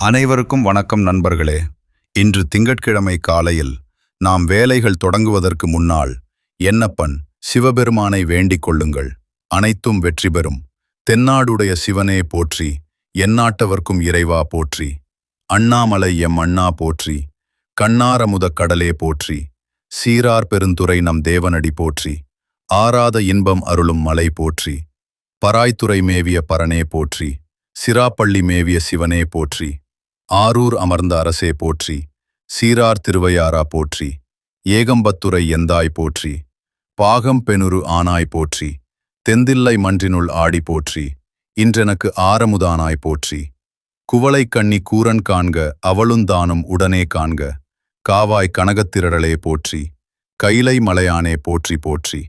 அனைவருக்கும் வணக்கம் நண்பர்களே. இன்று திங்கட்கிழமை காலையில் நாம் வேலைகள் தொடங்குவதற்கு முன்னால் என்னப்பன் சிவபெருமானை வேண்டிக் கொள்ளுங்கள், அனைத்தும் வெற்றி பெறும். தென்னாடுடைய சிவனே போற்றி, எந்நாட்டவர்க்கும் இறைவா போற்றி. அண்ணாமலை எம் அண்ணா போற்றி, கண்ணாரமுதக் கடலே போற்றி. சீரார் பெருந்துறை நம் தேவனடி போற்றி, ஆராத இன்பம் அருளும் மலை போற்றி. பராய்த்துறை மேவிய பரனே போற்றி, சிராப்பள்ளி மேவிய சிவனே போற்றி. ஆரூர் அமர்ந்த அரசே போற்றி, சீரார் திருவையாரா போற்றி. ஏகம்பத்துரை எந்தாய் போற்றி, பாகம் பெனுரு ஆனாய் போற்றி. தெந்தில்லை மன்றினுள் ஆடி போற்றி, இன்றெனக்கு ஆரமுதானாய் போற்றி. குவளை கண்ணி கூரன் காண்க அவளுந்தானும் உடனே காண்க, காவாய் கனகத்திரடலே போற்றி. கைலை மலையானே போற்றி போற்றி.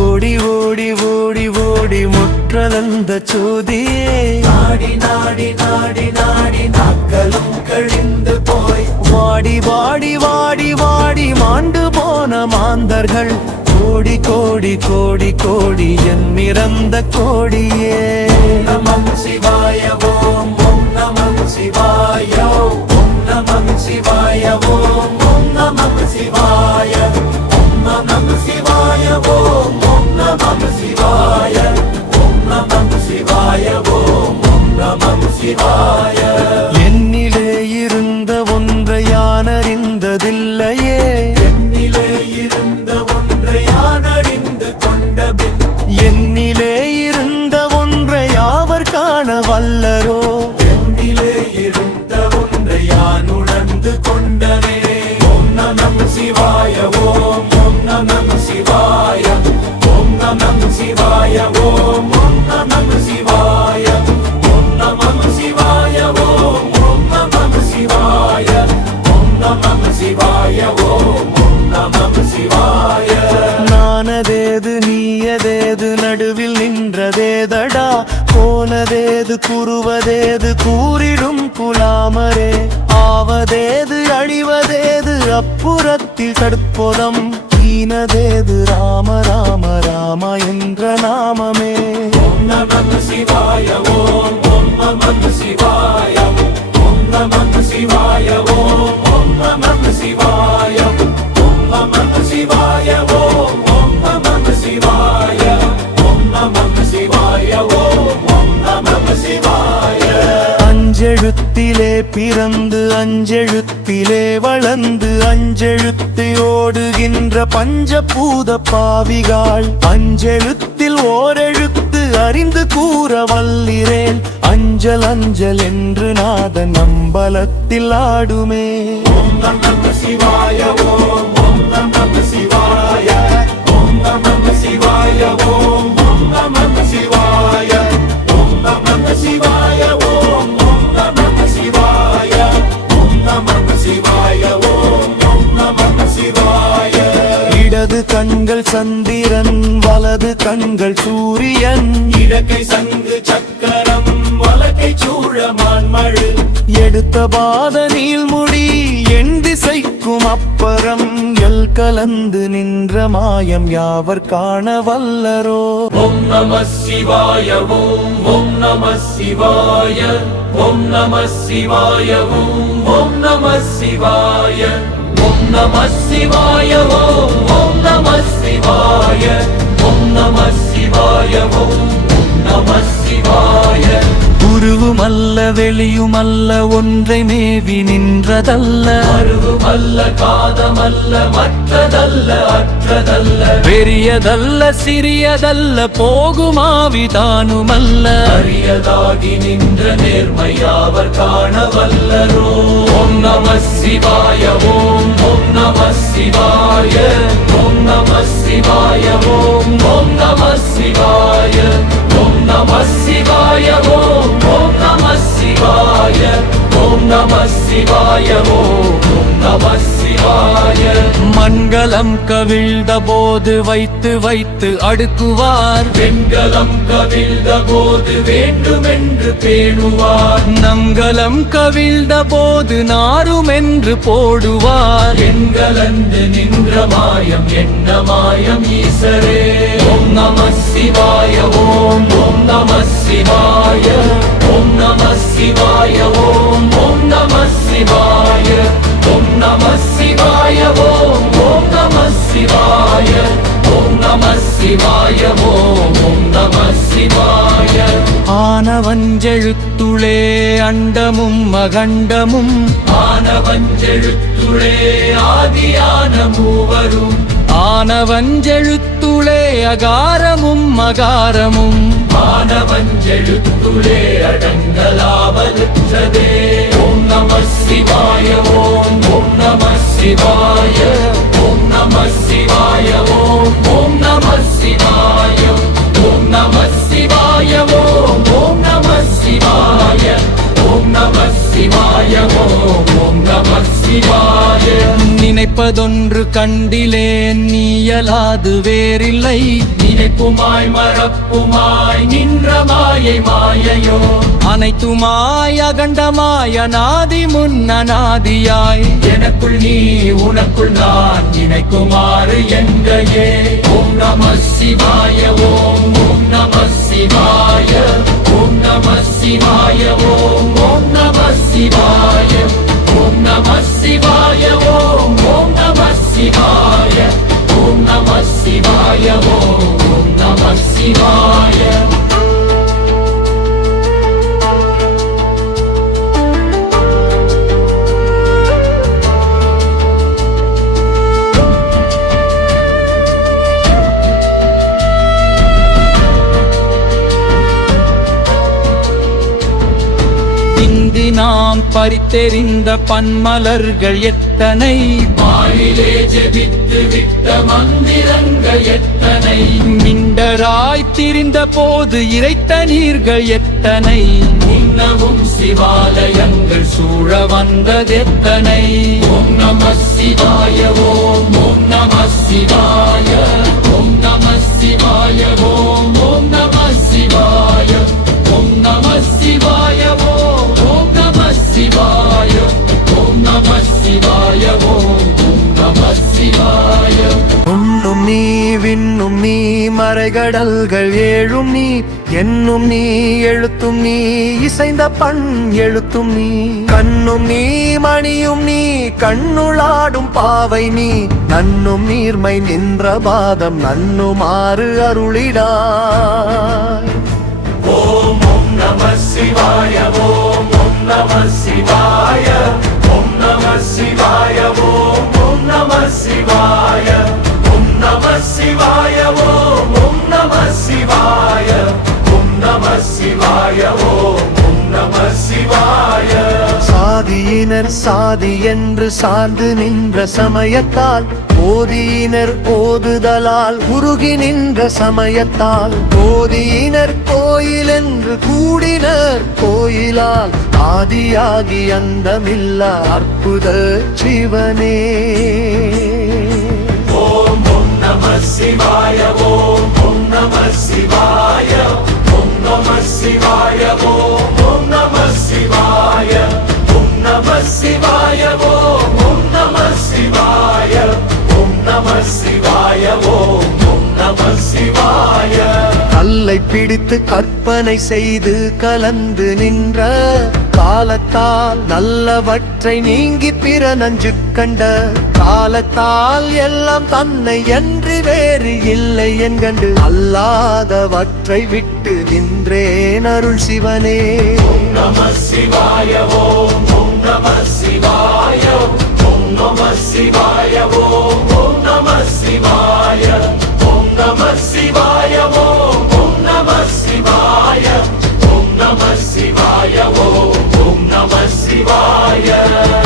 ஓடி ஓடி ஓடி ஓடி முற்றலந்த சோதியே, நாடி நாடி நாடி நாடி நாட்களும் கழிந்து போய், வாடி வாடி வாடி வாடி மாண்டு போன மாந்தர்கள் கோடி கோடி கோடி கோடி என்மிறந்த கோடியே. நமம் சிவாய ஓம் ஓம் நமம் சிவாய ஓம் நமம் சிவாய ஓம் ஓம் நமம் சிவாய ஓம் நமம் சிவாய ஓம் ஓம் நமம் சிவாய ஓம் நமம் சிவாய ஓம் ஓம் நமம் சிவாய. என்னிலே இருந்த ஒன்றை யான் அறிந்ததில்லையே, என்னிலே இருந்த ஒன்றை யான் அறிந்து கொண்டபின், என்னிலே இருந்த ஒன்றை யாவர் காண வல்லரோ. என்னிலே இருந்த ஒன்றை யான் உணர்ந்து கொண்டனே. ஓம் நமம் சிவாய ஓம் ஓம் நமம் சிவாய ஓம் நமம் சிவாய ஓம் ஓம் நமம் சிவாய ஓம் நமம் சிவாய ஓம் ஓம் நமம் சிவாய ஓம் நமம் சிவாய ஓம் ஓம் நமம் சிவாய. நானதேது நீயதேது நடுவில் நின்றதேதடா, போனதேது கூறுவதேது கூறிடும் குலாமரே. ஆவதேது அழிவதேது அப்புறத்தில் தடுப்பொதம், ஈனதேது ராம ராம ராம என்ற நாமமே. ஓம் நமம் சிவாய ஓம் ஓம் நமம் சிவாய ஓம் நமம் சிவாய ஓம் ஓம் நமம் சிவாய ஓம் நமம் சிவாய ஓம் ஓம் நமம் சிவாய ஓம் நமம் சிவாய ஓம் ஓம் நமம் சிவாய. அஞ்செழுத்திலே பிறந்து அஞ்செழுத்திலே வளர்ந்து அஞ்செழுத்தை ஓடுகின்ற பஞ்சபூத பாவிகாள், அஞ்செழுத்தில் ஓரெழுத்து அறிந்து கூற வல்லிரேன். அஞ்சல் அஞ்சல் என்று நாதன் அம்பலத்தில் ஆடுமே. ஓம் நமம் சிவாய ஓம் ஓம் நமம் சிவாய ஓம் நமம் சிவாய ஓம் ஓம் நமம் சிவாய ஓம் நமம் சிவாய ஓம் ஓம் நமம் சிவாய ஓம் நமம் சிவாய ஓம் ஓம் நமம் சிவாய. இடது கண்கள் சந்திரன், வலது கண்கள் சூரியன், இடக்கை சங்கு சக்கரம் வலக்கை சூழமான் மழு, எடுத்த பாத நீள்முடி என் திசைக்கும் அப்பறம், எல் கலந்து நின்ற மாயம் யாவர் காண வல்லரோ. ஓம் நம சிவாய ஓம் ஓம் நம சிவாய ஓம் நம சிவாய ஓம் ஓம் நம சிவாய ஓம் நம சிவாய ஓம் ஓம் நம சிவாய ஓம் நம சிவாய ஓம் ஓம் நம சிவாய. உருவுமல்ல வெளியுமல்ல ஒன்றை மேவி நின்றதல்ல, அருவுமல்ல காதமல்ல மற்றதல்ல அற்றதல்ல, பெரியதல்ல சிறியதல்ல போகுமாவி தானுமல்ல, அரியதாகி நின்ற நேர்மையாவர் காண வல்லரோ. ஓம் நம சிவாய ஓம் ஓம் நம சிவாய ஓம் நம சிவாய ஓம் ஓம் நம சிவாய ஓம் நம சிவாய ஓம் ஓம் நம சிவாய ஓம் ஓம் நம சிவாய ஓம் நம சிவாய. மண்கலம் கவிழ்ந்த போது வைத்து வைத்து அடுக்குவார், வெண்கலம் கவிழ்ந்த போது வேண்டுமென்று பேணுவார். நங்கலம் கவிழ்ந்த போது நாருமென்று போடுவார். எண்கலந்து நின்ற மாயம் என்ன மாயம் ஈசரே. ஓம் நம சிவாய ஓம் நம சிவாய. ஓம் நம சிவாய ஓம் நம சிவாய. ஓம் நம சிவாய ஓம் நம சிவாய. ஓம் நம சிவாய ஓம் நம சிவாய. ஆனவஞ்செழுத்துளே அண்டமும் அகண்டமும், ஆனவஞ்செழுத்துளே ஆதியான மூவரும். ஆனவஞ்செழுத்துளே அகாரமும் அகாரமும், ஆனவஞ்செழுத்துளே அடங்கலாவலுற்றதே. ஓம் நம சிவாய ஓம் நம சிவாய. ஓம் நம சிவாய ஓம் நம சிவாய. ஓம் நம சிவாய ஓம் நம சிவாய. ஓம் நம சிவாய ஓம் நம சிவாய. நினைப்பதொன்று கண்டிலேன் நீயலாது வேறில்லை. நினைப்புமாய் மறப்புமாய் நின்ற மாயை மாயையோ. அனைத்துமாய் அகண்டமாய் அநாதி முன்னநாதியாய், எனக்குள் நீ உனக்குள் நான் நினைக்குமாறு எங்கையே. ஓம் நம சிவாய ஓம் நம சிவாய. ஓம் நம சிவாய ஓம் நம சிவாய. ஓம் நம சிவாய ஓம் நம சிவாய. ஓம் நம சிவாய ஓம் நம சிவாய. நாம் பறித்தெறிந்த பன்மலர்கள் எத்தனை, மாயிலே ஜெபித்து விட்ட மந்திரங்கள் எத்தனை. மிண்டராய் திரிந்த போது இறைத்த நீர்கள் எத்தனை, உன்னவும் சிவாலயங்கள் சூழ வந்ததெத்தனை. ஓம் நம சிவாய ஓம் நம சிவாய. ஓம் நம சிவாய ஓம் நம சிவாய. ஓம் நம சிவாய ஓம் நம சிவாய. ஓம் நம சிவாய ஓம் நம சிவாய. உண்ணும் நீ விண்ணும் நீ மறைகடல்கள் ஏழும் நீ, என்னும் நீ எழுத்தும் நீ இசைந்த பண் எழுத்தும் நீ. கண்ணும் நீ மணியும் நீ கண்ணுளாடும் பாவை நீ, நன்னும் நீர்மை நின்ற பாதம் நன்னுமாறு அருளிடாய். ஓம் நம சிவாய ஓம் நம சிவாய. ஓம் நம சிவாய ஓம் நம சிவாய. ஓம் நம சிவாய ஓம் நம சிவாய. ஓம் நம சிவாய ஓம் நம சிவாய. சாதியினர் சாதி என்று சார்ந்து நின்ற சமயத்தால், ஓதியினர் ஓதுதலால் உருகி நின்ற சமயத்தால், ஓதியினர் கோயில் என்று கூடினர் கோயிலால், ஆதியாகி அந்தமில்ல அற்புத சிவனே. ஓம் நம சிவாய ஓம் நம சிவாய. ஓம் நம சிவாய ஓம் நம சிவாய. ஓம் நம சிவாய ஓம் நம சிவாய. ஓம் நம சிவாய ஓம் நம சிவாய. கல்லை பிடித்து கற்பனை செய்து கலந்து நின்ற காலத்தால், நல்லவற்றை நீங்கி பிற நஞ்சு கண்ட காலத்தால், எல்லாம் தன்னை என்று வேறு இல்லை என்கண்டு அல்லாதவற்றை விட்டு நின்றேன் அருள் சிவனே. ஓம் நம சிவாய ஓம் நம சிவாய. ஓம் நம சிவாய ஓம் நம சிவாய. ஓம் நம சிவாய ஓம் நம சிவாய. ஓம் நம சிவாய ஓம் நம சிவாய.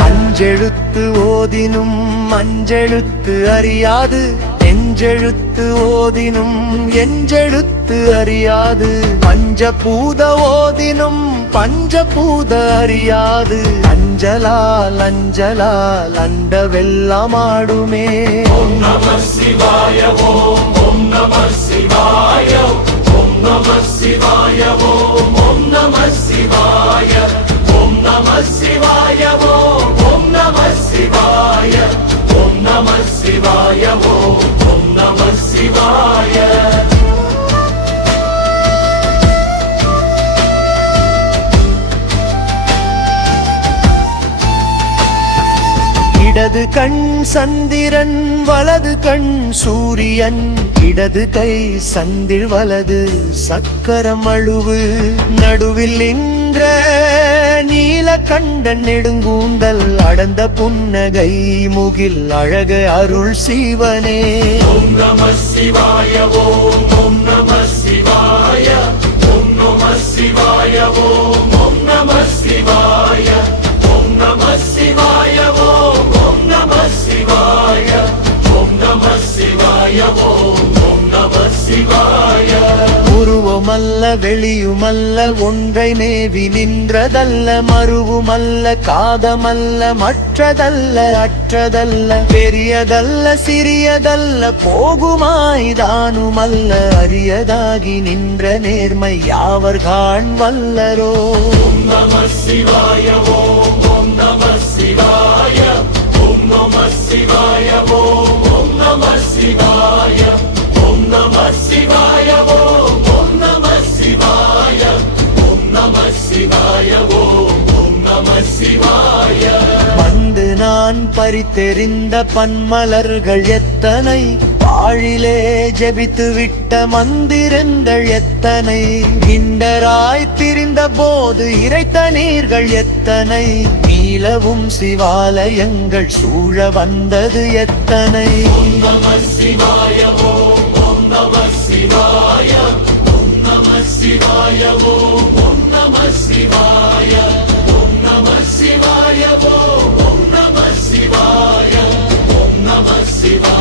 அஞ்செழுத்து ஓதினும் மஞ்செழுத்து அறியாது, நெஞ்ச அஞ்செழுத்து ஓதினும் எஞ்செழுத்து அறியாது பஞ்சபூத ஓதினும் பஞ்சபூத அறியாது அஞ்சலால் அஞ்சலால் அண்டவெல்லாம் ஆடுமே. ஓம் நம சிவாய ஓம் ஓம் நம சிவாய ஓம் நம சிவாய ஓம் ஓம் நம சிவாய ஓம் நம சிவாய ஓம் ஓம் நம சிவாய ஓம் நம சிவாய ஓம் ஓம் நம சிவாய. இடது கண் சந்திரன் வலது கண் சூரியன் இடது கை சந்தில் வலது சக்கரம் அழுவு நடுவில் நின்ற நீலகண்டன் நெடுங்கூந்தல் அடர்ந்த புன்னகை முகில் அழகு அருள் சிவனே. ஓம் நம சிவாய ஓம் ஓம் நம சிவாய ஓம் நம சிவாய ஓம் ஓம் நம சிவாய ஓம் நம சிவாய ஓம் ஓம் நம சிவாய ஓம் நம சிவாய ஓம் ஓம் நம சிவாய. உருவமல்ல வெளியுமல்ல ஒன்றை மேவி நின்றதல்ல மருவுமல்ல காதமல்ல மற்றதல்ல அற்றதல்ல பெரியதல்ல சிறியதல்ல போகுமாய்தானுமல்ல அரியதாகி நின்ற நேர்மை யாவர் காண் வல்லரோ. ஓம் நம சிவாய ஓம் ஓம் நம சிவாய ஓம் நம சிவாய ஓம் ஓம் நம சிவாய ஓம் நம சிவாய ஓம் ஓம் நம சிவாய ஓம் நம சிவாய ஓம் ஓம் நம சிவாய. வந்து நான் பறித்தெறிந்த பன்மலர்கள் எத்தனை பாழிலே ஜெபித்து விட்ட மந்திரங்கள் எத்தனை கிண்டராய் திரிந்த போது இறைத்த நீர்கள் எத்தனை நீலவும் சிவாலயங்கள் சூழ வந்தது எத்தனை. ஓம் நம சிவாய ஓம் ஓம் நம சிவாய ஓம் நம சிவாய ஓம் ஓம் நம சிவாய ஓம் நம சிவாய ஓம் ஓம் நம சிவாய ஓம் நம சிவாய